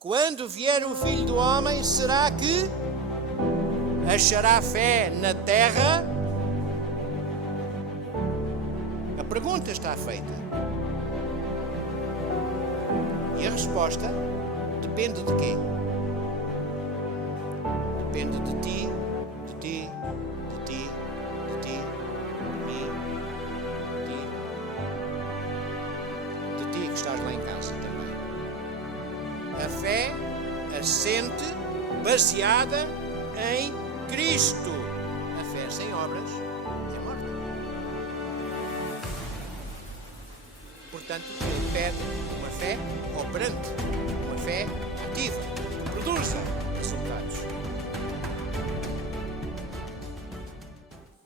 quando vier o Filho do Homem, será que achará fé na terra? A pergunta está feita. E a resposta depende de quê? Depende de ti, de ti, de ti, de ti, de mim, de ti que estás lá em casa também. A fé assente baseada em Cristo. A fé sem obras é morta. Portanto, ele pede uma fé operante, uma fé ativa, que produza resultados.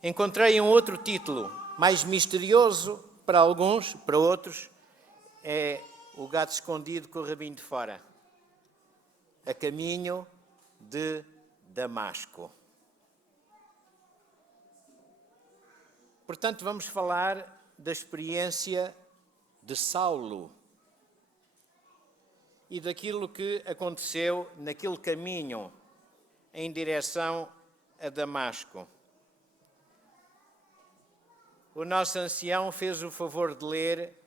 Encontrei um outro título, mais misterioso para alguns, para outros, é O Gato Escondido com o Rabinho de Fora. A caminho de Damasco. Portanto, vamos falar da experiência de Saulo e daquilo que aconteceu naquele caminho em direção a Damasco. O nosso ancião fez o favor de ler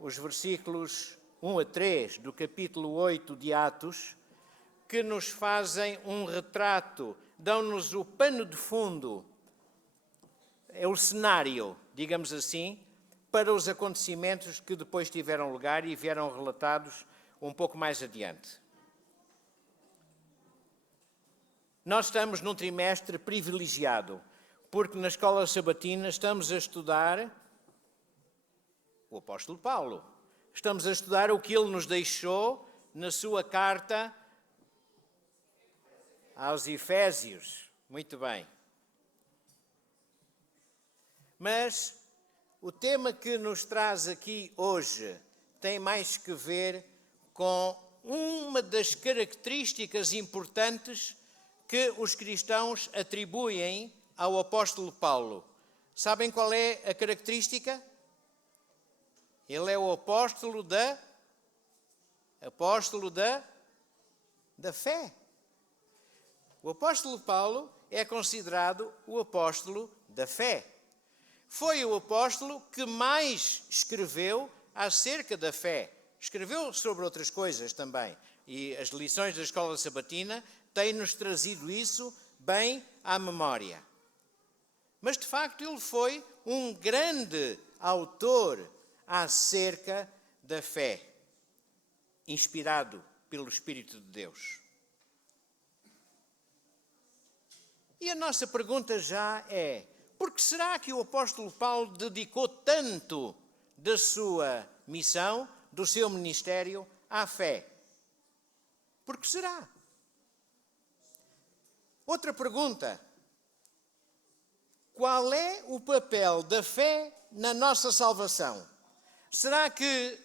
os versículos 1 a 3 do capítulo 8 de Atos, que nos fazem um retrato, dão-nos o pano de fundo, é o cenário, digamos assim, para os acontecimentos que depois tiveram lugar e vieram relatados um pouco mais adiante. Nós estamos num trimestre privilegiado, porque na escola sabatina estamos a estudar o apóstolo Paulo. Estamos a estudar o que ele nos deixou na sua carta aos Efésios. Muito bem. Mas o tema que nos traz aqui hoje tem mais que ver com uma das características importantes que os cristãos atribuem ao apóstolo Paulo. Sabem qual é a característica? Ele é o apóstolo da fé. O apóstolo Paulo é considerado o apóstolo da fé. Foi o apóstolo que mais escreveu acerca da fé. Escreveu sobre outras coisas também. E as lições da escola sabatina têm-nos trazido isso bem à memória. Mas, de facto, ele foi um grande autor acerca da fé, inspirado pelo Espírito de Deus. E a nossa pergunta já é: por que será que o apóstolo Paulo dedicou tanto da sua missão, do seu ministério, à fé? Por que será? Outra pergunta: qual é o papel da fé na nossa salvação? Será que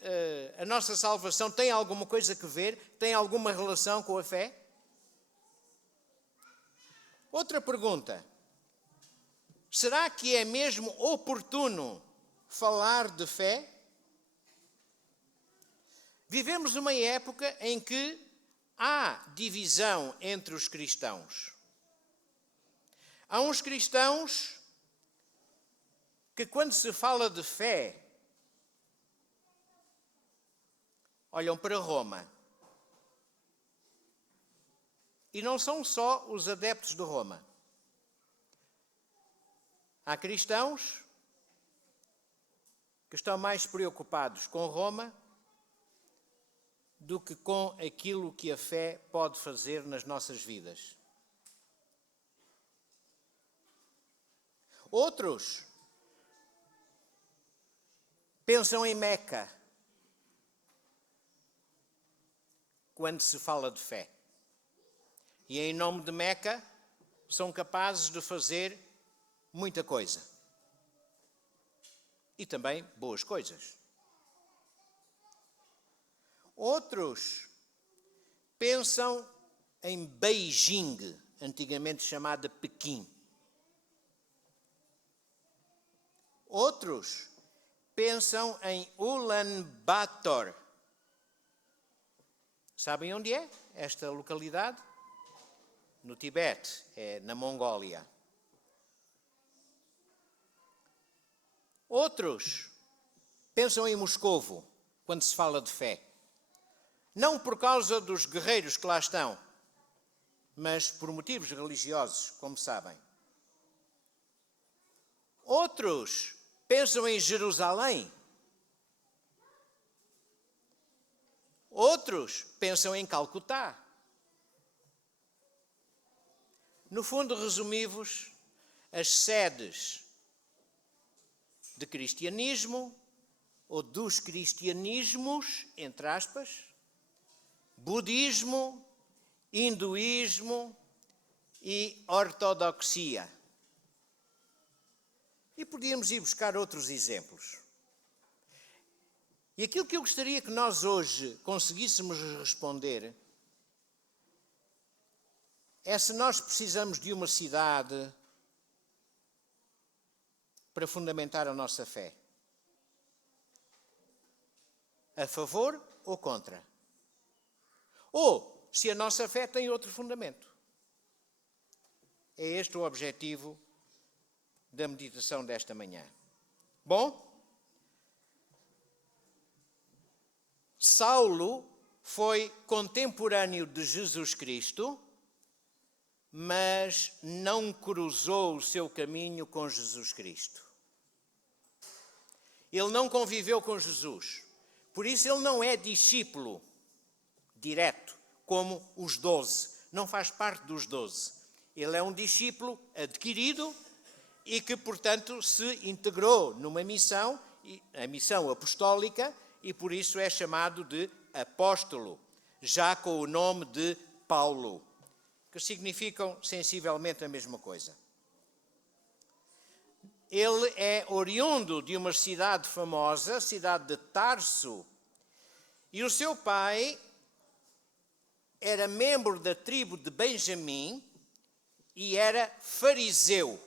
a nossa salvação tem alguma coisa a ver, tem alguma relação com a fé? Outra pergunta: será que é mesmo oportuno falar de fé? Vivemos uma época em que há divisão entre os cristãos. Há uns cristãos que, quando se fala de fé, olham para Roma. E não são só os adeptos de Roma. Há cristãos que estão mais preocupados com Roma do que com aquilo que a fé pode fazer nas nossas vidas. Outros pensam em Meca quando se fala de fé. E em nome de Meca são capazes de fazer muita coisa. E também boas coisas. Outros pensam em Beijing, antigamente chamada Pequim. Outros pensam em Ulaanbaatar, Sabem onde é esta localidade? No Tibete, é na Mongólia. Outros pensam em Moscovo, quando se fala de fé. Não por causa dos guerreiros que lá estão, mas por motivos religiosos, como sabem. Outros pensam em Jerusalém. Outros pensam em Calcutá. No fundo, resumimos as sedes de cristianismo, ou dos cristianismos, entre aspas, budismo, hinduísmo e ortodoxia. E podíamos ir buscar outros exemplos. E aquilo que eu gostaria que nós hoje conseguíssemos responder é se nós precisamos de uma cidade para fundamentar a nossa fé. A favor ou contra? Ou se a nossa fé tem outro fundamento. É este o objetivo da meditação desta manhã. Bom, Saulo foi contemporâneo de Jesus Cristo, mas não cruzou o seu caminho com Jesus Cristo. Ele não conviveu com Jesus. Por isso ele não é discípulo direto, como os 12. Não faz parte dos 12. Ele é um discípulo adquirido e que, portanto, se integrou numa missão, a missão apostólica, e por isso é chamado de apóstolo, já com o nome de Paulo, que significam sensivelmente a mesma coisa. Ele é oriundo de uma cidade famosa, a cidade de Tarso, e o seu pai era membro da tribo de Benjamim e era fariseu.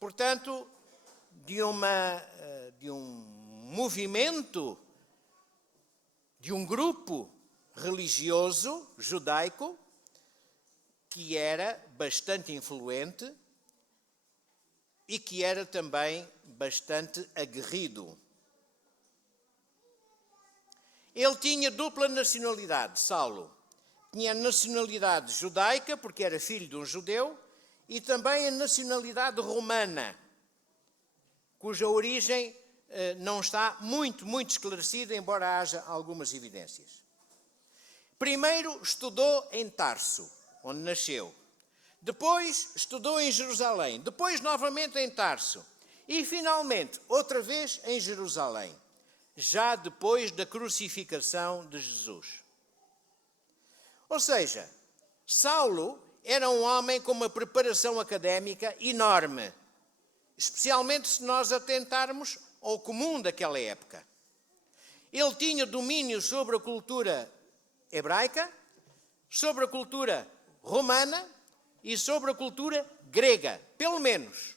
Portanto, de um movimento, de um grupo religioso judaico que era bastante influente e que era também bastante aguerrido. Ele tinha dupla nacionalidade, Saulo. Tinha a nacionalidade judaica, porque era filho de um judeu, e também a nacionalidade romana, cuja origem não está muito esclarecida, embora haja algumas evidências. Primeiro estudou em Tarso, onde nasceu. Depois estudou em Jerusalém. Depois novamente em Tarso. E finalmente, outra vez em Jerusalém. Já depois da crucificação de Jesus. Ou seja, Saulo era um homem com uma preparação académica enorme, especialmente se nós atentarmos ao comum daquela época. Ele tinha domínio sobre a cultura hebraica, sobre a cultura romana e sobre a cultura grega, pelo menos.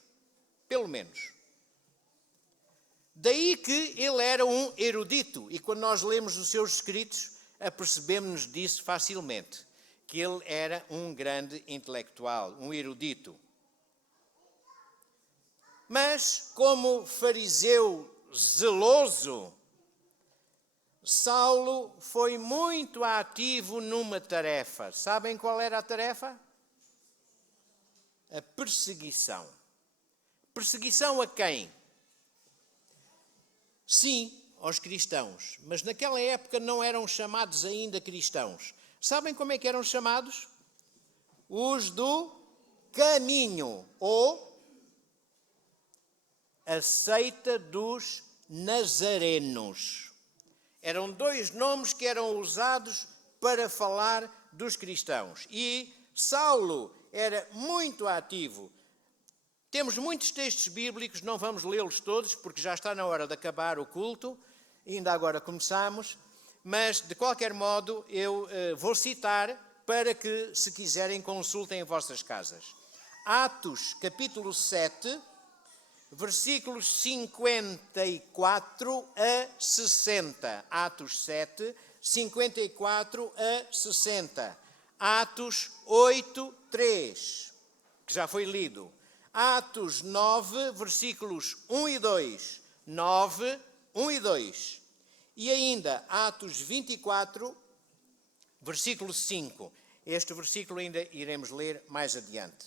Daí que ele era um erudito, e quando nós lemos os seus escritos, apercebemos-nos disso facilmente, que ele era um grande intelectual, um erudito. Mas, como fariseu zeloso, Saulo foi muito ativo numa tarefa. Sabem qual era a tarefa? A perseguição. Perseguição a quem? Sim, aos cristãos, mas naquela época não eram chamados ainda cristãos. Sabem como é que eram chamados? Os do caminho, ou a seita dos nazarenos. Eram dois nomes que eram usados para falar dos cristãos. E Saulo era muito ativo. Temos muitos textos bíblicos, não vamos lê-los todos, porque já está na hora de acabar o culto, ainda agora começamos, mas, de qualquer modo, eu vou citar para que, se quiserem, consultem em vossas casas. Atos, capítulo 7, versículos 54 a 60. Atos 7, 54 a 60. Atos 8, 3, que já foi lido. Atos 9, versículos 1 e 2. 9, 1 e 2. E ainda Atos 24, versículo 5. Este versículo ainda iremos ler mais adiante.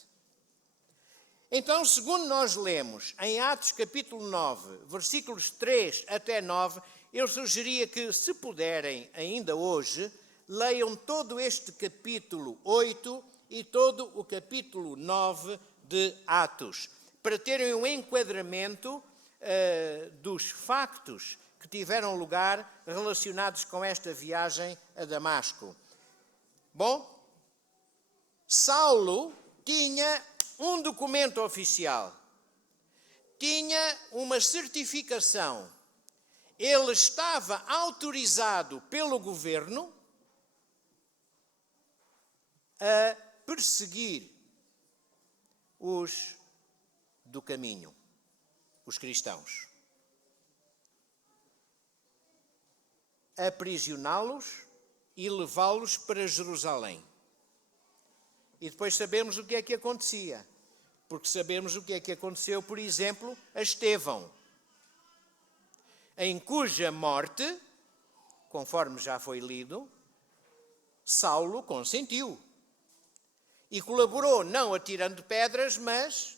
Então, segundo nós lemos em Atos capítulo 9, versículos 3 até 9, eu sugeria que, se puderem ainda hoje, leiam todo este capítulo 8 e todo o capítulo 9 de Atos, para terem um enquadramento dos factos que tiveram lugar relacionados com esta viagem a Damasco. Bom, Saulo tinha um documento oficial, tinha uma certificação. Ele estava autorizado pelo governo a perseguir os do caminho, os cristãos, aprisioná-los e levá-los para Jerusalém. E depois sabemos o que é que acontecia, porque sabemos o que é que aconteceu, por exemplo, a Estevão, em cuja morte, conforme já foi lido, Saulo consentiu e colaborou, não atirando pedras, mas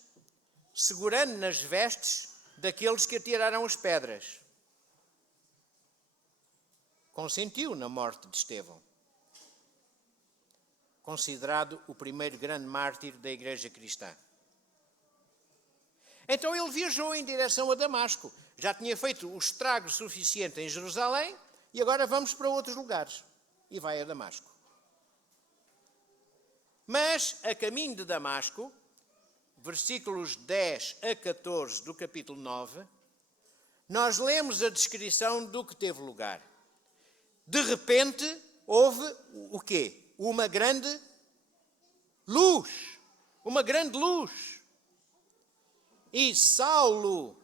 segurando nas vestes daqueles que atiraram as pedras. Consentiu na morte de Estevão, considerado o primeiro grande mártir da Igreja Cristã. Então ele viajou em direção a Damasco. Já tinha feito o estrago suficiente em Jerusalém e agora vamos para outros lugares. E vai a Damasco. Mas, a caminho de Damasco, versículos 10 a 14 do capítulo 9, nós lemos a descrição do que teve lugar. De repente, houve o quê? Uma grande luz. Uma grande luz. E Saulo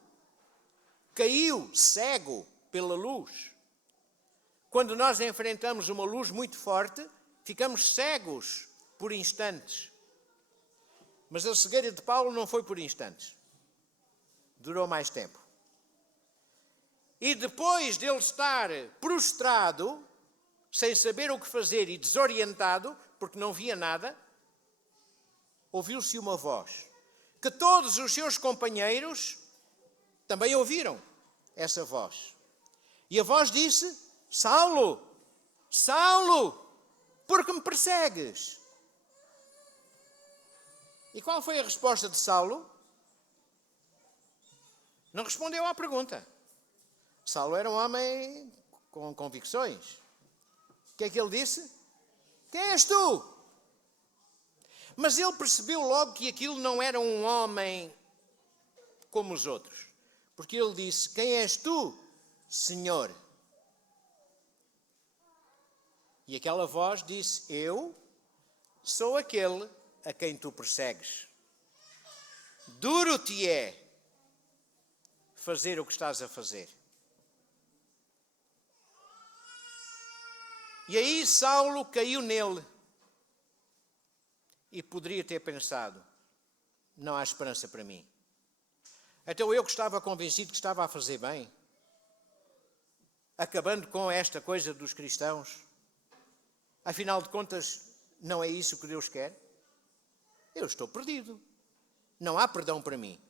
caiu cego pela luz. Quando nós enfrentamos uma luz muito forte, ficamos cegos por instantes. Mas a cegueira de Paulo não foi por instantes. Durou mais tempo. E depois dele estar prostrado, sem saber o que fazer e desorientado, porque não via nada, ouviu-se uma voz, que todos os seus companheiros também ouviram essa voz. E a voz disse: Saulo, Saulo, por que me persegues? E qual foi a resposta de Saulo? Não respondeu à pergunta. Saulo era um homem com convicções. O que é que ele disse? Quem és tu? Mas ele percebeu logo que aquilo não era um homem como os outros. Porque ele disse: quem és tu, Senhor? E aquela voz disse: eu sou aquele a quem tu persegues. Duro te é fazer o que estás a fazer. E aí Saulo caiu nele. E poderia ter pensado: não há esperança para mim. Então eu que estava convencido que estava a fazer bem, acabando com esta coisa dos cristãos, afinal de contas, não é isso que Deus quer? Eu estou perdido. Não há perdão para mim.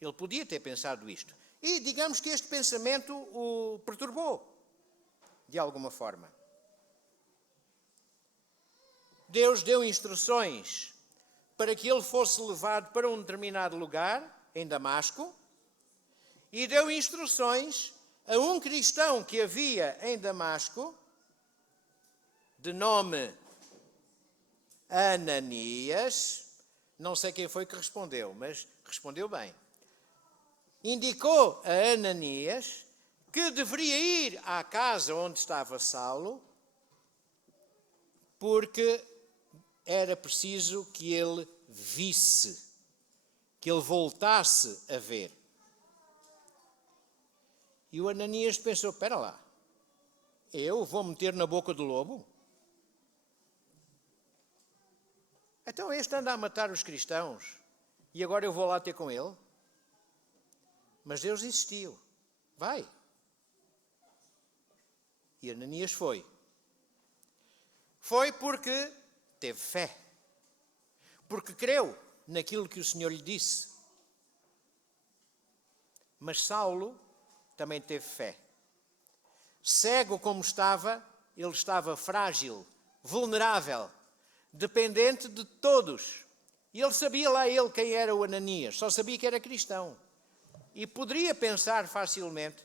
Ele podia ter pensado isto. E digamos que este pensamento o perturbou, de alguma forma. Deus deu instruções para que ele fosse levado para um determinado lugar, em Damasco, e deu instruções a um cristão que havia em Damasco, de nome Ananias. Não sei quem foi que respondeu, mas respondeu bem. Indicou a Ananias que deveria ir à casa onde estava Saulo, porque era preciso que ele visse, que ele voltasse a ver. E o Ananias pensou: espera lá, Eu vou meter na boca do lobo? Então este anda a matar os cristãos e agora eu vou lá ter com ele? Mas Deus insistiu. Vai. E Ananias foi. Foi porque teve fé. Porque creu naquilo que o Senhor lhe disse. Mas Saulo também teve fé. Cego como estava, ele estava frágil, vulnerável, dependente de todos. E ele sabia lá quem era o Ananias, só sabia que era cristão. E poderia pensar facilmente,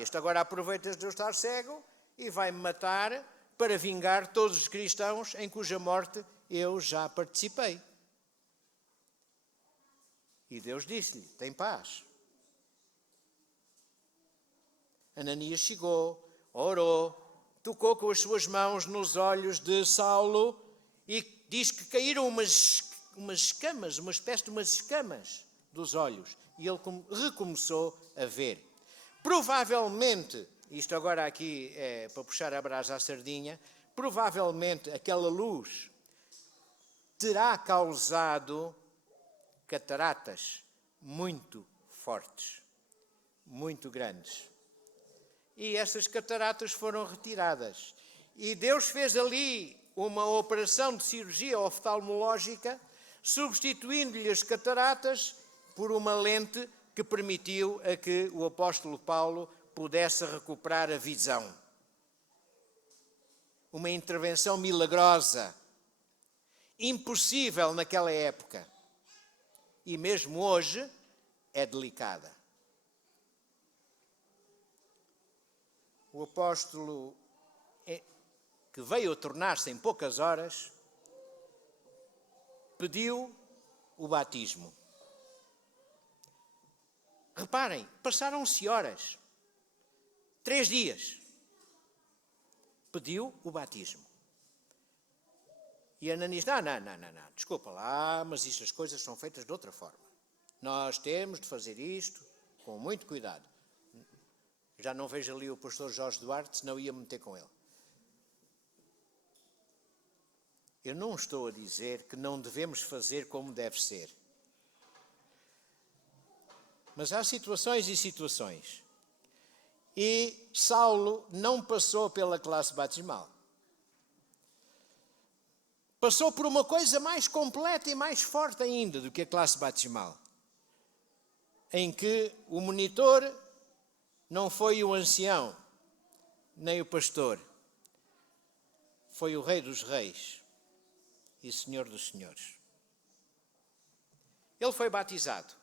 este agora aproveita de eu estar cego e vai-me matar para vingar todos os cristãos em cuja morte eu já participei. E Deus disse-lhe, tem paz. Ananias chegou, orou, tocou com as suas mãos nos olhos de Saulo e diz que caíram umas escamas, uma espécie de umas escamas dos olhos. E ele recomeçou a ver. Provavelmente, isto agora aqui é para puxar a brasa à sardinha, provavelmente aquela luz terá causado cataratas muito fortes, muito grandes. E essas cataratas foram retiradas. E Deus fez ali uma operação de cirurgia oftalmológica, substituindo-lhe as cataratas por uma lente que permitiu a que o apóstolo Paulo pudesse recuperar a visão. Uma intervenção milagrosa, impossível naquela época. E mesmo hoje é delicada. O apóstolo, que veio a tornar-se em poucas horas, pediu o batismo. Reparem, passaram-se horas, 3 dias. Pediu o batismo. E Ananias, não, desculpa lá, mas as coisas são feitas de outra forma. Nós temos de fazer isto com muito cuidado. Já não vejo ali o pastor Jorge Duarte, senão ia meter com ele. Eu não estou a dizer que não devemos fazer como deve ser. Mas há situações e situações. E Saulo não passou pela classe batismal. Passou por uma coisa mais completa e mais forte ainda do que a classe batismal. Em que o monitor não foi o ancião, nem o pastor. Foi o Rei dos Reis e Senhor dos Senhores. Ele foi batizado.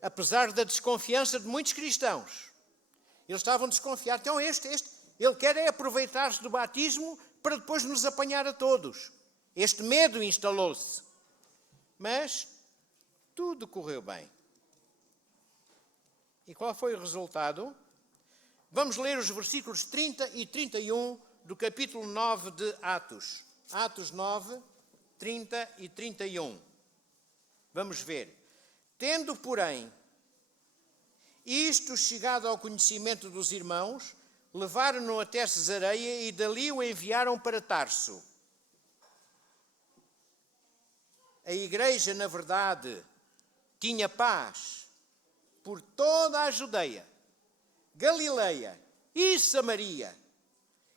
Apesar da desconfiança de muitos cristãos. Eles estavam desconfiados. Então ele quer aproveitar-se do batismo para depois nos apanhar a todos. Este medo instalou-se. Mas tudo correu bem. E qual foi o resultado? Vamos ler os versículos 30 e 31 do capítulo 9 de Atos. Atos 9, 30 e 31. Vamos ver. Tendo, porém, isto chegado ao conhecimento dos irmãos, levaram-no até Cesareia e dali o enviaram para Tarso. A igreja, na verdade, tinha paz por toda a Judeia, Galileia e Samaria,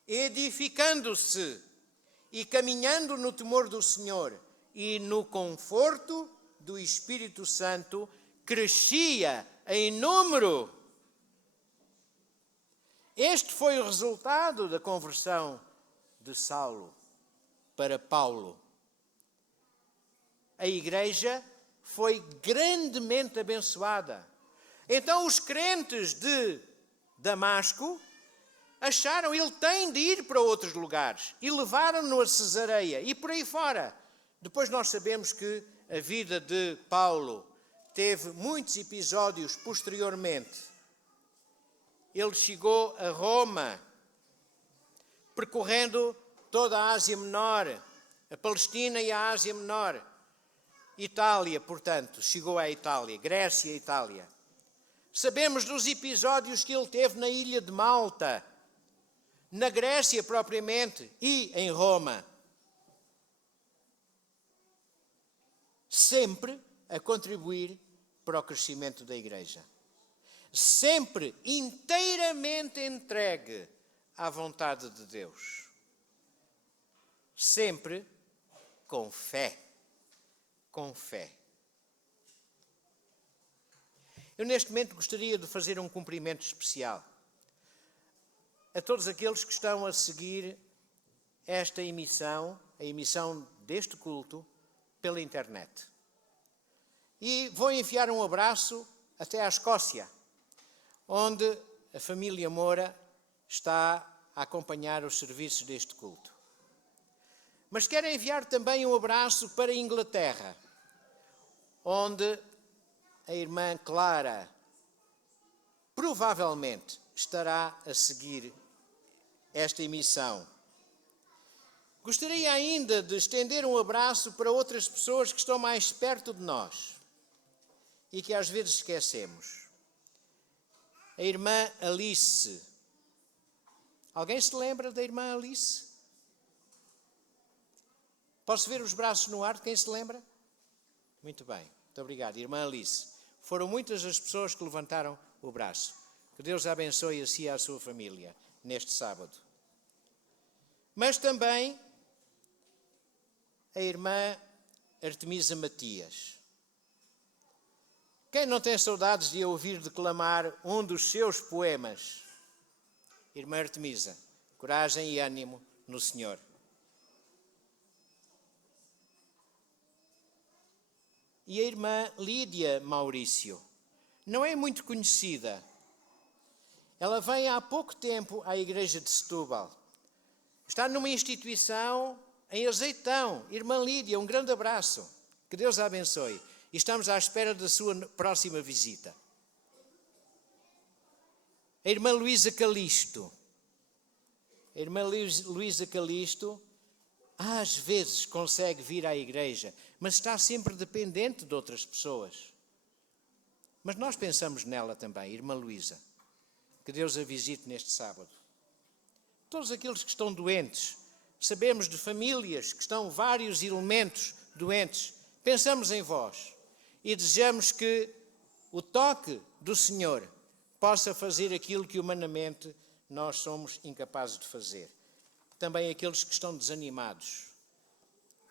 edificando-se e caminhando no temor do Senhor e no conforto do Espírito Santo, crescia em número. Este foi o resultado da conversão de Saulo para Paulo. A igreja foi grandemente abençoada. Então os crentes de Damasco acharam ele tem de ir para outros lugares e levaram-no a Cesareia e por aí fora. Depois nós sabemos que a vida de Paulo teve muitos episódios posteriormente. Ele chegou a Roma, percorrendo toda a Ásia Menor, a Palestina e a Ásia Menor. Itália, portanto, chegou à Itália, Grécia e Itália. Sabemos dos episódios que ele teve na ilha de Malta, na Grécia propriamente e em Roma. Sempre a contribuir para o crescimento da igreja. Sempre inteiramente entregue à vontade de Deus. Sempre com fé. Com fé. Eu neste momento gostaria de fazer um cumprimento especial a todos aqueles que estão a seguir esta emissão, a emissão deste culto, pela internet. E vou enviar um abraço até à Escócia, onde a família Moura está a acompanhar os serviços deste culto. Mas quero enviar também um abraço para a Inglaterra, onde a irmã Clara provavelmente estará a seguir esta emissão. Gostaria ainda de estender um abraço para outras pessoas que estão mais perto de nós e que às vezes esquecemos. A irmã Alice. Alguém se lembra da irmã Alice? Posso ver os braços no ar de quem se lembra? Muito bem, muito obrigado. Irmã Alice. Foram muitas as pessoas que levantaram o braço. Que Deus a abençoe a si e à sua família neste sábado. Mas também a irmã Artemisa Matias. Quem não tem saudades de a ouvir declamar um dos seus poemas? Irmã Artemisa, coragem e ânimo no Senhor. E a irmã Lídia Maurício. Não é muito conhecida. Ela vem há pouco tempo à igreja de Setúbal. Está numa instituição em Azeitão. Irmã Lídia, um grande abraço. Que Deus a abençoe. E estamos à espera da sua próxima visita. A irmã Luísa Calisto. A irmã Luísa Calisto, às vezes consegue vir à igreja, mas está sempre dependente de outras pessoas. Mas nós pensamos nela também, irmã Luísa. Que Deus a visite neste sábado. Todos aqueles que estão doentes, sabemos de famílias que estão vários elementos doentes, pensamos em vós e desejamos que o toque do Senhor possa fazer aquilo que humanamente nós somos incapazes de fazer. Também aqueles que estão desanimados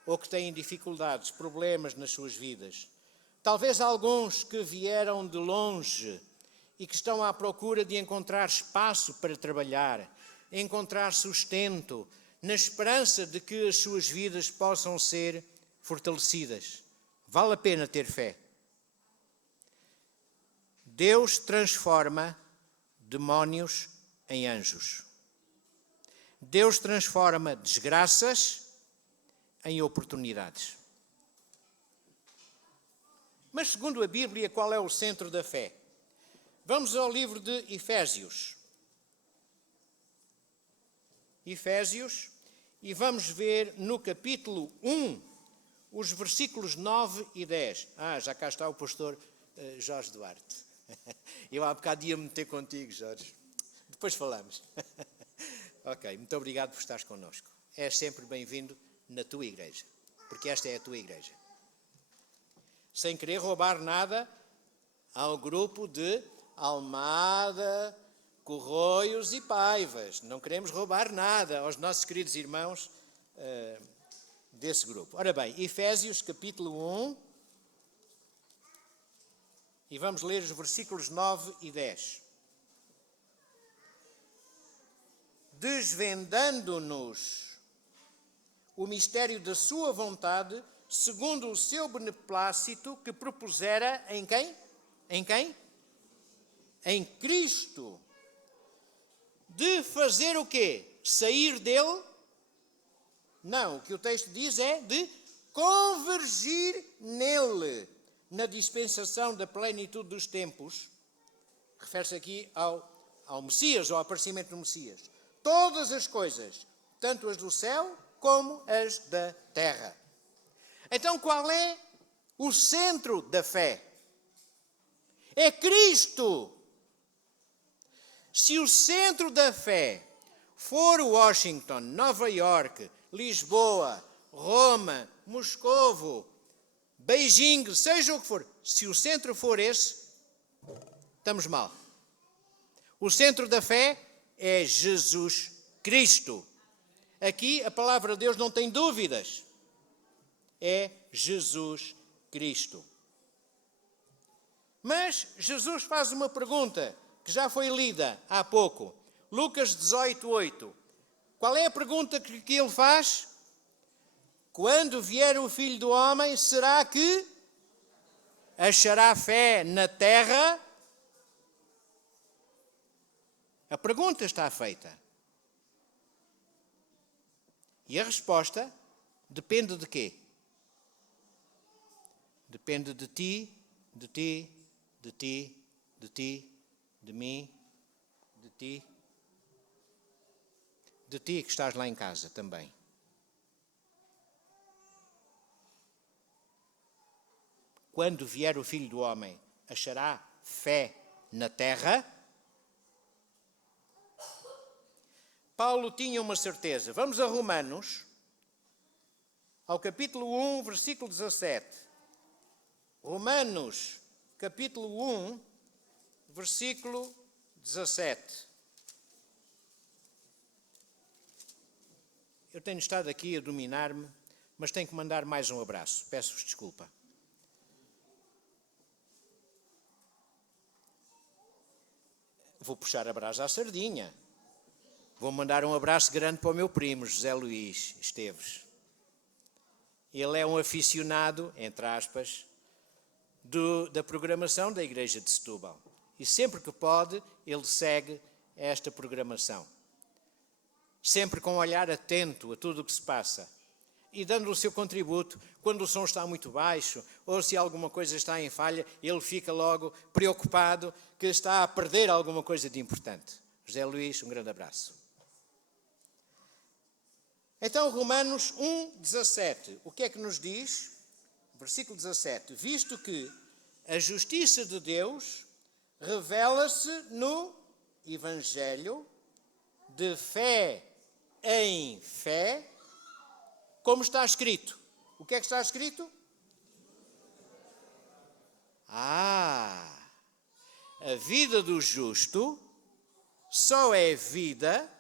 ou que têm dificuldades, problemas nas suas vidas. Talvez alguns que vieram de longe e que estão à procura de encontrar espaço para trabalhar, encontrar sustento, na esperança de que as suas vidas possam ser fortalecidas. Vale a pena ter fé. Deus transforma demónios em anjos. Deus transforma desgraças em oportunidades. Mas segundo a Bíblia, qual é o centro da fé? Vamos ao livro de Efésios. Efésios, e vamos ver no capítulo 1, os versículos 9 e 10. Já cá está o pastor Jorge Duarte. Eu há bocado ia me meter contigo, Jorge. Depois falamos. Ok, muito obrigado por estares connosco. És sempre bem-vindo na tua igreja, porque esta é a tua igreja. Sem querer roubar nada ao grupo de Almada, Corroios e Paivas. Não queremos roubar nada aos nossos queridos irmãos desse grupo. Ora bem, Efésios capítulo 1, e vamos ler os versículos 9 e 10. Desvendando-nos o mistério da sua vontade, segundo o seu beneplácito que propusera em quem? Em quem? Em Cristo. De fazer o quê? Sair dele? Não, o que o texto diz é de convergir nele, na dispensação da plenitude dos tempos. Refere-se aqui ao Messias, ao aparecimento do Messias. Todas as coisas, tanto as do céu como as da terra. Então qual é o centro da fé? É Cristo. Se o centro da fé for Washington, Nova York, Lisboa, Roma, Moscovo, Beijing, seja o que for, se o centro for esse, estamos mal. O centro da fé é Jesus Cristo. Aqui a palavra de Deus não tem dúvidas. É Jesus Cristo. Mas Jesus faz uma pergunta que já foi lida há pouco. Lucas 18:8. Qual é a pergunta que ele faz? Quando vier o Filho do Homem, será que achará fé na terra? A pergunta está feita. E a resposta depende de quê? Depende de ti, de ti, de ti, de ti, de mim, de ti. De ti que estás lá em casa também. Quando vier o Filho do Homem, achará fé na terra? Paulo tinha uma certeza. Vamos a Romanos, ao capítulo 1, versículo 17. Romanos, capítulo 1, versículo 17. Eu tenho estado aqui a dominar-me, mas tenho que mandar mais um abraço. Peço-vos desculpa. Vou puxar a brasa à sardinha. Vou mandar um abraço grande para o meu primo, José Luís Esteves. Ele é um aficionado, entre aspas, da programação da Igreja de Setúbal. E sempre que pode, ele segue esta programação. Sempre com um olhar atento a tudo o que se passa. E dando o seu contributo, quando o som está muito baixo, ou se alguma coisa está em falha, ele fica logo preocupado que está a perder alguma coisa de importante. José Luís, um grande abraço. Então, Romanos 1:17, o que é que nos diz? Versículo 17. Visto que a justiça de Deus revela-se no Evangelho de fé em fé, como está escrito. O que é que está escrito? A vida do justo só é vida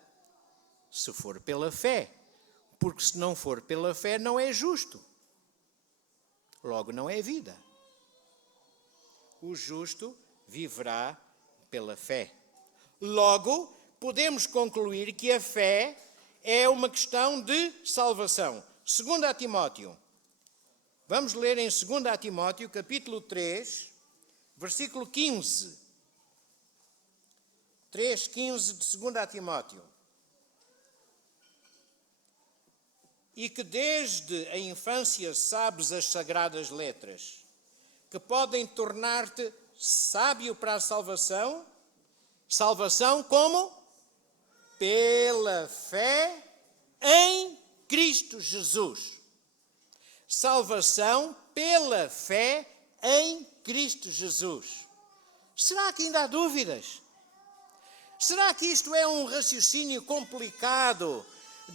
se for pela fé. Porque se não for pela fé, não é justo. Logo, não é vida. O justo viverá pela fé. Logo, podemos concluir que a fé é uma questão de salvação. 2 Timóteo. Vamos ler em 2 Timóteo, capítulo 3, versículo 15. 3:15 de 2 Timóteo. E que desde a infância sabes as sagradas letras, que podem tornar-te sábio para a salvação. Salvação como? Pela fé em Cristo Jesus. Salvação pela fé em Cristo Jesus. Será que ainda há dúvidas? Será que isto é um raciocínio complicado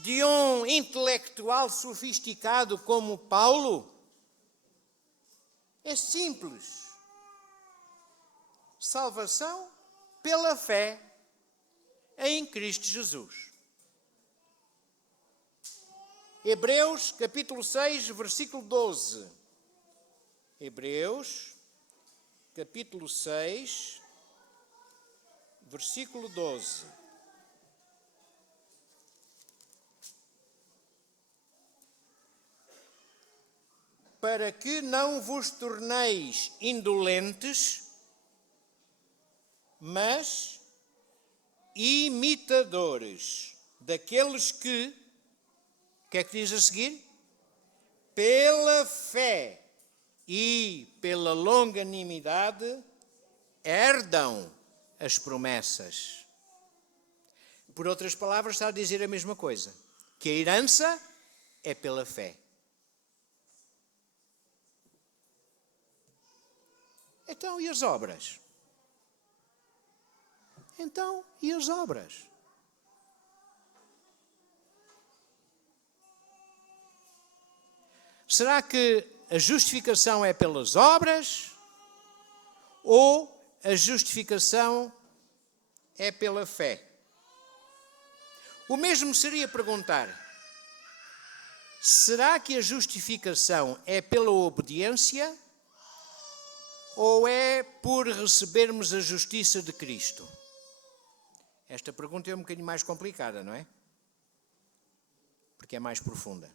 de um intelectual sofisticado como Paulo? É simples. Salvação pela fé em Cristo Jesus. Hebreus, capítulo 6, versículo 12. Hebreus, capítulo 6, versículo 12. Para que não vos torneis indolentes, mas imitadores daqueles que, o que é que diz a seguir? Pela fé e pela longanimidade herdam as promessas. Por outras palavras, está a dizer a mesma coisa, que a herança é pela fé. Então, e as obras? Então, e as obras? Será que a justificação é pelas obras ou a justificação é pela fé? O mesmo seria perguntar: será que a justificação é pela obediência ou é por recebermos a justiça de Cristo? Esta pergunta é um bocadinho mais complicada, não é? Porque é mais profunda.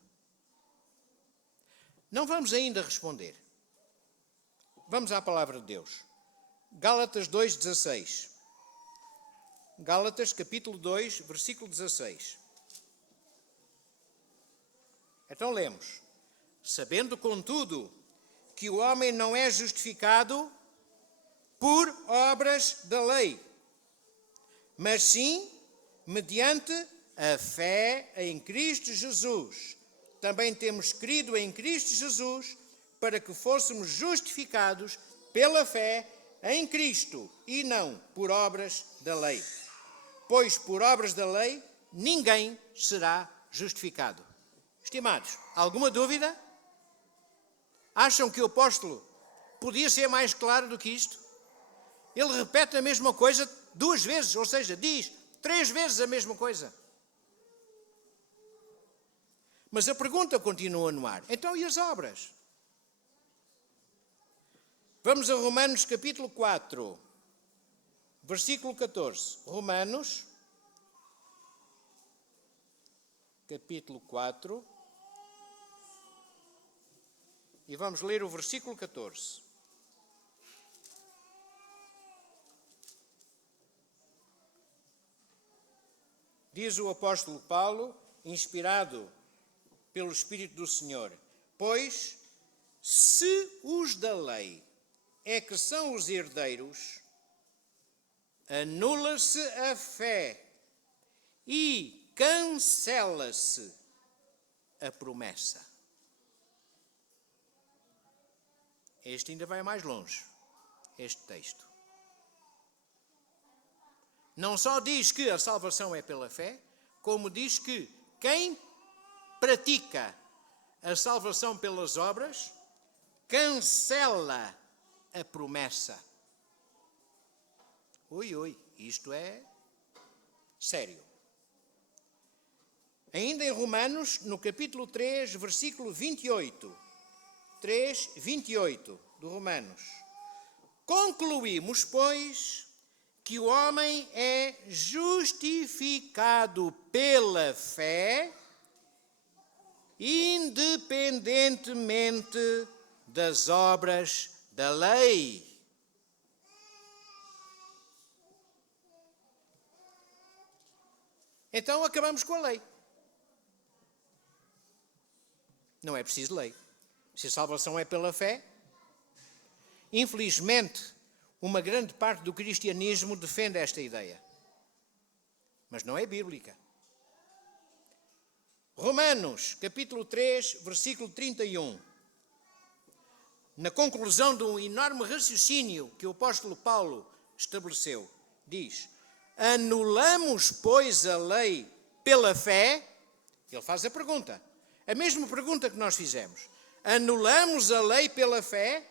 Não vamos ainda responder. Vamos à palavra de Deus. Gálatas 2,16. Gálatas, capítulo 2, versículo 16. Então lemos: sabendo, contudo, que o homem não é justificado por obras da lei, mas sim mediante a fé em Cristo Jesus. Também temos crido em Cristo Jesus para que fôssemos justificados pela fé em Cristo e não por obras da lei. Pois por obras da lei ninguém será justificado. Estimados, alguma dúvida? Acham que o apóstolo podia ser mais claro do que isto? Ele repete a mesma coisa 2 vezes, ou seja, diz 3 vezes a mesma coisa. Mas a pergunta continua no ar. Então, e as obras? Vamos a Romanos capítulo 4, versículo 14. Romanos, capítulo 4, e vamos ler o versículo 14. Diz o apóstolo Paulo, inspirado pelo Espírito do Senhor: pois, se os da lei é que são os herdeiros, anula-se a fé e cancela-se a promessa. Este ainda vai mais longe, este texto. Não só diz que a salvação é pela fé, como diz que quem pratica a salvação pelas obras cancela a promessa. Ui, isto é sério. Ainda em Romanos, no capítulo 3, versículo 28. 3, 28 do Romanos. Concluímos, pois, que o homem é justificado pela fé, independentemente das obras da lei. Então acabamos com a lei. Não é preciso lei. Se a salvação é pela fé, infelizmente, uma grande parte do cristianismo defende esta ideia. Mas não é bíblica. Romanos, capítulo 3, versículo 31. Na conclusão de um enorme raciocínio que o apóstolo Paulo estabeleceu, diz: anulamos, pois, a lei pela fé? Ele faz a pergunta. A mesma pergunta que nós fizemos. Anulamos a lei pela fé?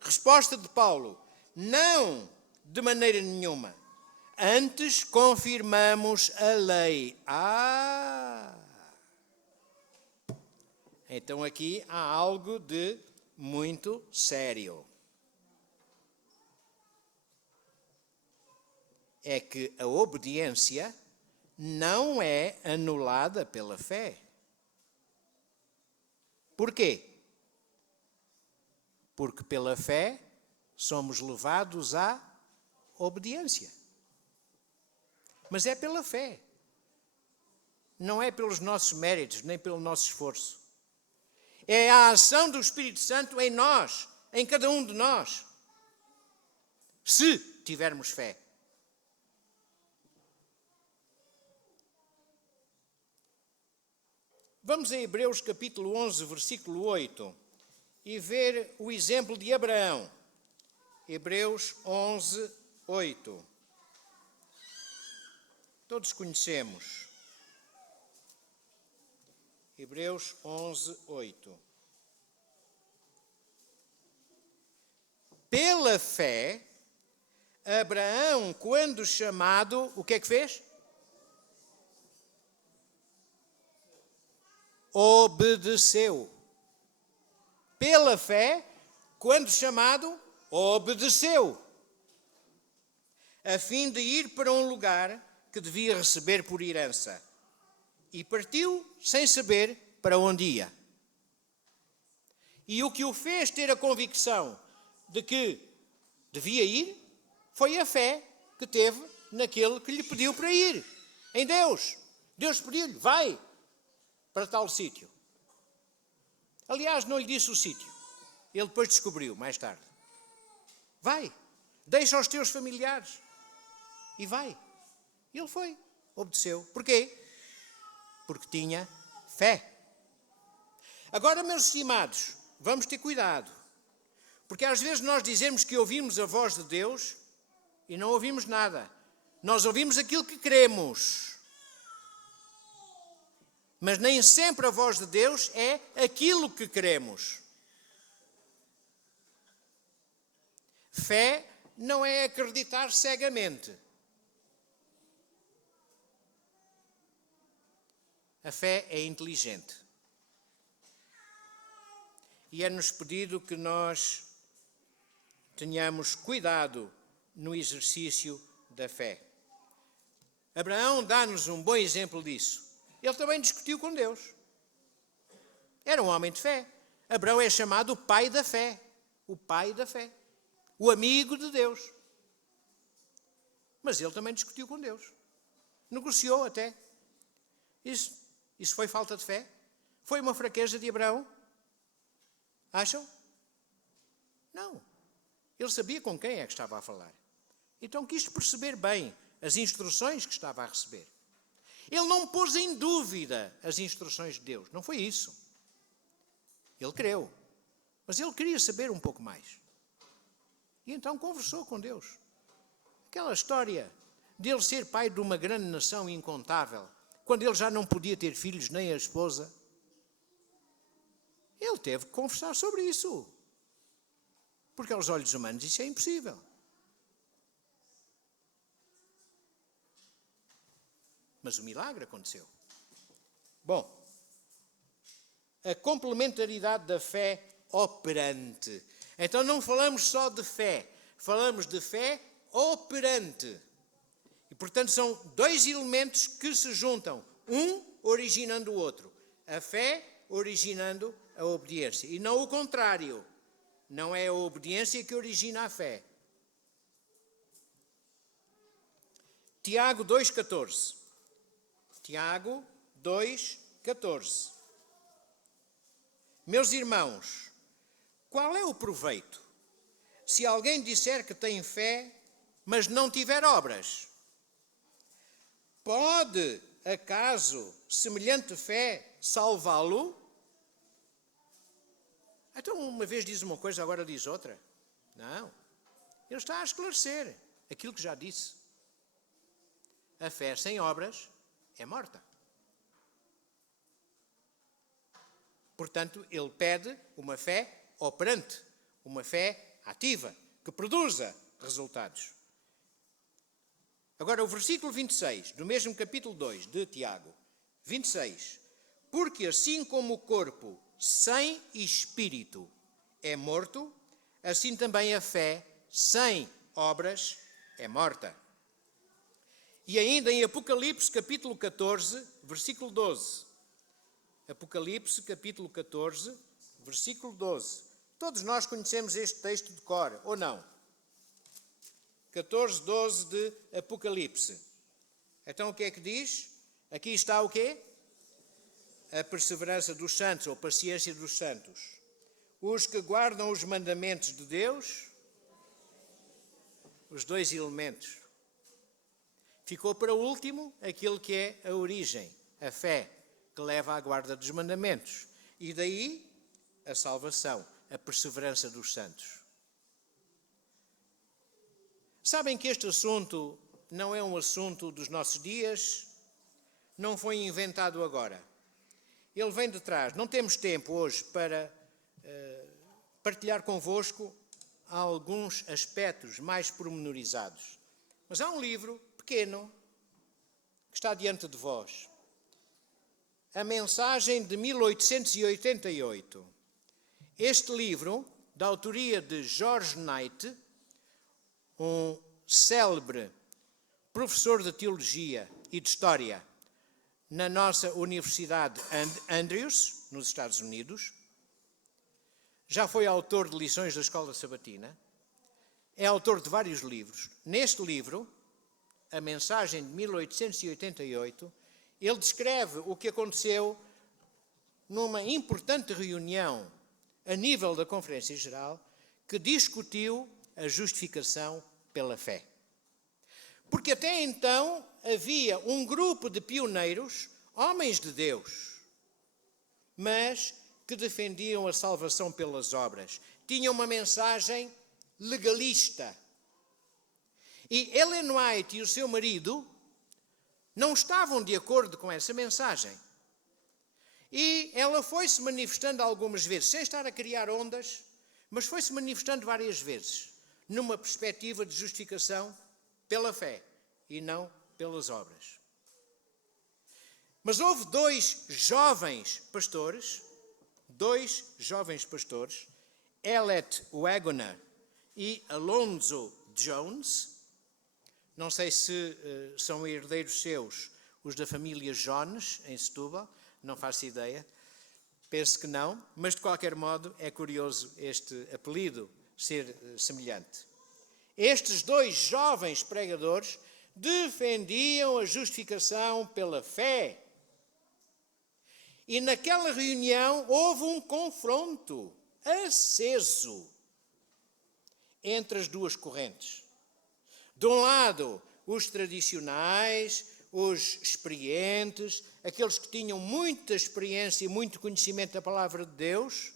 Resposta de Paulo: não, de maneira nenhuma. Antes confirmamos a lei. Então aqui há algo de muito sério. É que a obediência não é anulada pela fé. Porquê? Porque pela fé somos levados à obediência. Mas é pela fé. Não é pelos nossos méritos, nem pelo nosso esforço. É a ação do Espírito Santo em nós, em cada um de nós. Se tivermos fé. Vamos a Hebreus capítulo 11, versículo 8, e ver o exemplo de Abraão. Hebreus 11, 8. Todos conhecemos. Hebreus 11, 8. pela fé, Abraão, quando chamado, o que é que fez? Obedeceu. Pela fé, quando chamado, obedeceu, a fim de ir para um lugar que devia receber por herança. E partiu sem saber para onde ia. E o que o fez ter a convicção de que devia ir, foi a fé que teve naquele que lhe pediu para ir. Em Deus. Deus pediu-lhe, vai para tal sítio. Aliás, não lhe disse o sítio. Ele depois descobriu, mais tarde. Vai, deixa os teus familiares. E vai. E ele foi, obedeceu. Porquê? Porque tinha fé. Agora, meus estimados, vamos ter cuidado. Porque às vezes nós dizemos que ouvimos a voz de Deus e não ouvimos nada. Nós ouvimos aquilo que queremos. Mas nem sempre a voz de Deus é aquilo que queremos. Fé não é acreditar cegamente. A fé é inteligente. E é-nos pedido que nós tenhamos cuidado no exercício da fé. Abraão dá-nos um bom exemplo disso. Ele também discutiu com Deus. Era um homem de fé. Abraão é chamado o pai da fé. O pai da fé. O amigo de Deus. Mas ele também discutiu com Deus. Negociou até. Isso foi falta de fé? Foi uma fraqueza de Abraão? Acham? Não. Ele sabia com quem é que estava a falar. Então quis perceber bem as instruções que estava a receber. Ele não pôs em dúvida as instruções de Deus. Não foi isso. Ele creu. Mas ele queria saber um pouco mais. E então conversou com Deus. Aquela história de ele ser pai de uma grande nação incontável, quando ele já não podia ter filhos nem a esposa. Ele teve que conversar sobre isso. Porque aos olhos humanos isso é impossível. Mas o milagre aconteceu. Bom, a complementaridade da fé operante. Então não falamos só de fé, falamos de fé operante. E portanto são dois elementos que se juntam, um originando o outro. A fé originando a obediência. E não o contrário. Não é a obediência que origina a fé. Tiago 2,14. Tiago 2,14. Meus irmãos, qual é o proveito se alguém disser que tem fé, mas não tiver obras? Pode, acaso, semelhante fé salvá-lo? Então, uma vez diz uma coisa, agora diz outra. Não. Ele está a esclarecer aquilo que já disse. A fé sem obras é morta. Portanto, ele pede uma fé operante, uma fé ativa, que produza resultados. Agora, o versículo 26, do mesmo capítulo 2 de Tiago, 26. Porque assim como o corpo sem espírito é morto, assim também a fé sem obras é morta. E ainda em Apocalipse, capítulo 14, versículo 12. Apocalipse, capítulo 14, versículo 12. Todos nós conhecemos este texto de cor, ou não? 14, 12 de Apocalipse. Então o que é que diz? Aqui está o quê? A perseverança dos santos, ou paciência dos santos. Os que guardam os mandamentos de Deus, os dois elementos. Ficou para o último aquilo que é a origem, a fé, que leva à guarda dos mandamentos. E daí a salvação, a perseverança dos santos. Sabem que este assunto não é um assunto dos nossos dias, não foi inventado agora. Ele vem de trás. Não temos tempo hoje para partilhar convosco alguns aspectos mais pormenorizados. Mas há um livro pequeno que está diante de vós. A Mensagem de 1888. Este livro, da autoria de George Knight, um célebre professor de Teologia e de História na nossa Universidade Andrews, nos Estados Unidos, já foi autor de lições da Escola Sabatina, é autor de vários livros. Neste livro, A Mensagem de 1888, ele descreve o que aconteceu numa importante reunião a nível da Conferência Geral que discutiu a justificação pela fé. Porque até então havia um grupo de pioneiros, homens de Deus, mas que defendiam a salvação pelas obras. Tinham uma mensagem legalista. E Ellen White e o seu marido não estavam de acordo com essa mensagem. E ela foi-se manifestando algumas vezes, sem estar a criar ondas, mas foi-se manifestando várias vezes, numa perspectiva de justificação pela fé e não pelas obras. Mas houve dois jovens pastores, Elliot Wagoner e Alonzo Jones. Não sei se são herdeiros seus os da família Jones, em Setúbal, não faço ideia. Penso que não, mas de qualquer modo é curioso este apelido ser semelhante. Estes dois jovens pregadores defendiam a justificação pela fé. E naquela reunião houve um confronto aceso entre as duas correntes. De um lado, os tradicionais, os experientes, aqueles que tinham muita experiência e muito conhecimento da palavra de Deus,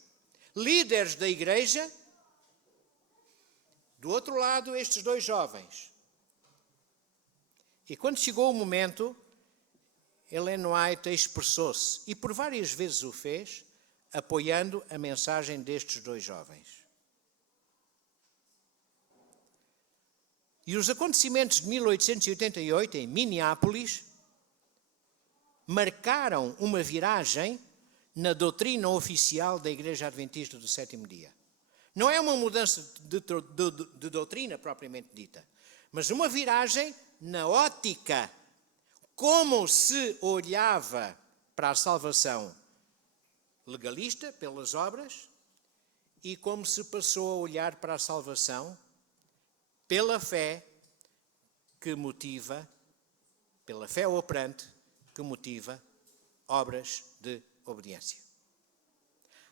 líderes da igreja. Do outro lado, estes dois jovens. E quando chegou o momento, Ellen White expressou-se, e por várias vezes o fez, apoiando a mensagem destes dois jovens. E os acontecimentos de 1888, em Minneapolis, marcaram uma viragem na doutrina oficial da Igreja Adventista do Sétimo Dia. Não é uma mudança de doutrina propriamente dita, mas uma viragem na ótica, como se olhava para a salvação legalista, pelas obras, e como se passou a olhar para a salvação pela fé que motiva, pela fé operante, que motiva obras de obediência.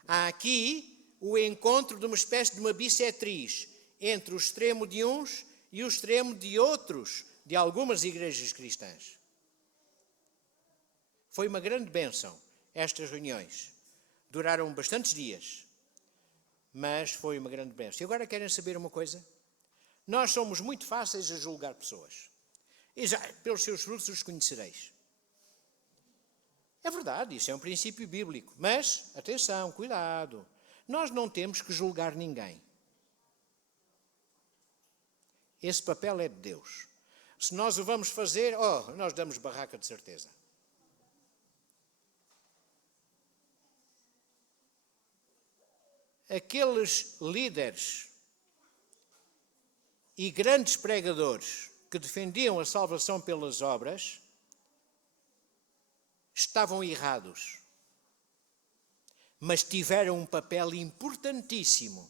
Há aqui o encontro de uma espécie de uma bissetriz entre o extremo de uns e o extremo de outros, de algumas igrejas cristãs. Foi uma grande bênção estas reuniões. Duraram bastantes dias, mas foi uma grande bênção. E agora querem saber uma coisa? Nós somos muito fáceis a julgar pessoas. E já, pelos seus frutos os conhecereis. É verdade, isso é um princípio bíblico. Mas, atenção, cuidado. Nós não temos que julgar ninguém. Esse papel é de Deus. Se nós o vamos fazer, nós damos barraca de certeza. Aqueles líderes e grandes pregadores que defendiam a salvação pelas obras estavam errados, mas tiveram um papel importantíssimo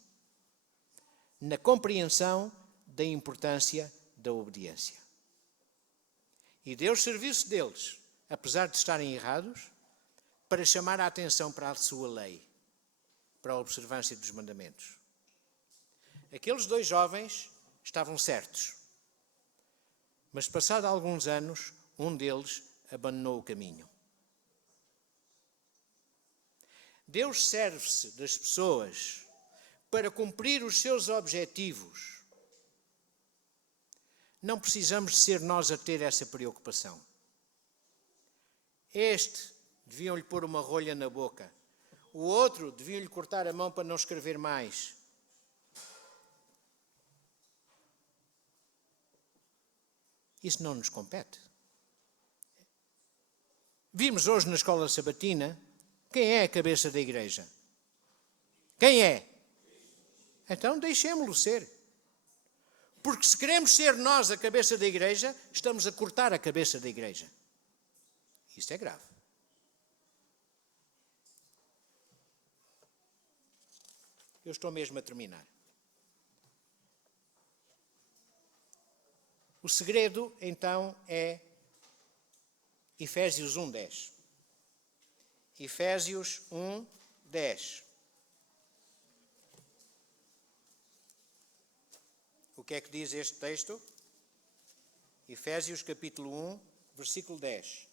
na compreensão da importância da obediência. E Deus serviu-se deles, apesar de estarem errados, para chamar a atenção para a sua lei, para a observância dos mandamentos. Aqueles dois jovens estavam certos, mas passado alguns anos, um deles abandonou o caminho. Deus serve-se das pessoas para cumprir os seus objetivos. Não precisamos de ser nós a ter essa preocupação. Este, deviam-lhe pôr uma rolha na boca. O outro, deviam-lhe cortar a mão para não escrever mais. Isso não nos compete. Vimos hoje na escola sabatina quem é a cabeça da igreja. Quem é? Então deixemos-lo ser. Porque se queremos ser nós a cabeça da igreja, estamos a cortar a cabeça da igreja. Isso é grave. Eu estou mesmo a terminar. O segredo, então, é Efésios 1:10. Efésios 1:10. O que é que diz este texto? Efésios capítulo 1, versículo 10.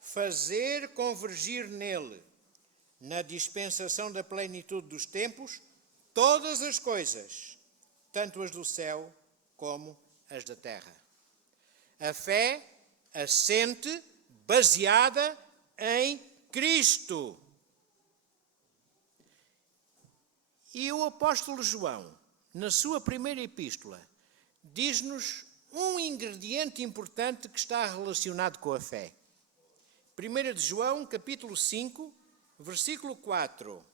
Fazer convergir nele, na dispensação da plenitude dos tempos, todas as coisas, tanto as do céu como as da terra. A fé assente, baseada em Cristo. E o apóstolo João, na sua primeira epístola, diz-nos um ingrediente importante que está relacionado com a fé. 1 de João, capítulo 5, versículo 4.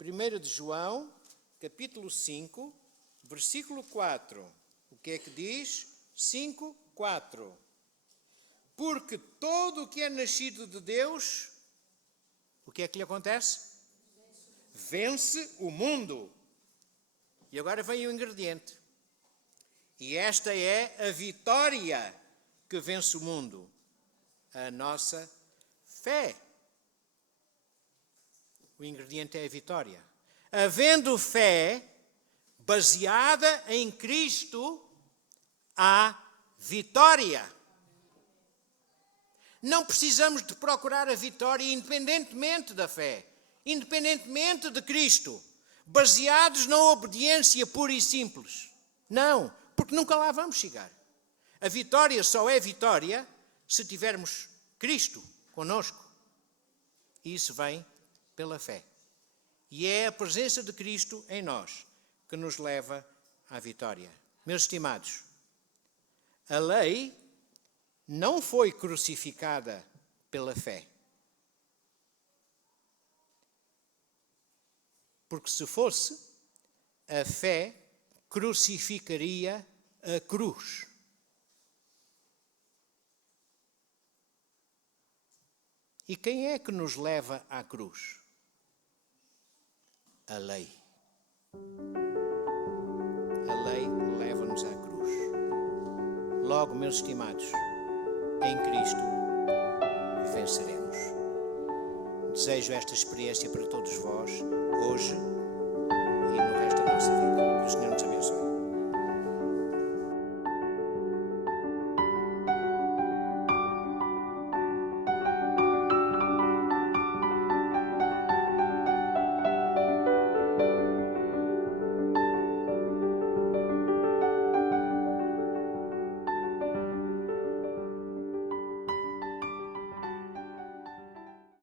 1 de João, capítulo 5, versículo 4. O que é que diz? 5, 4. Porque todo o que é nascido de Deus, o que é que lhe acontece? Vence o mundo. E agora vem o ingrediente. E esta é a vitória que vence o mundo. A nossa fé. O ingrediente é a vitória. Havendo fé baseada em Cristo, há vitória. Não precisamos de procurar a vitória independentemente da fé, independentemente de Cristo, baseados na obediência pura e simples. Não, porque nunca lá vamos chegar. A vitória só é vitória se tivermos Cristo conosco. E isso vem pela fé. E é a presença de Cristo em nós que nos leva à vitória. Meus estimados, a lei não foi crucificada pela fé. Porque se fosse, a fé crucificaria a cruz. E quem é que nos leva à cruz? A lei. A lei leva-nos à cruz. Logo, meus estimados, em Cristo venceremos. Desejo esta experiência para todos vós, hoje e no resto da nossa vida.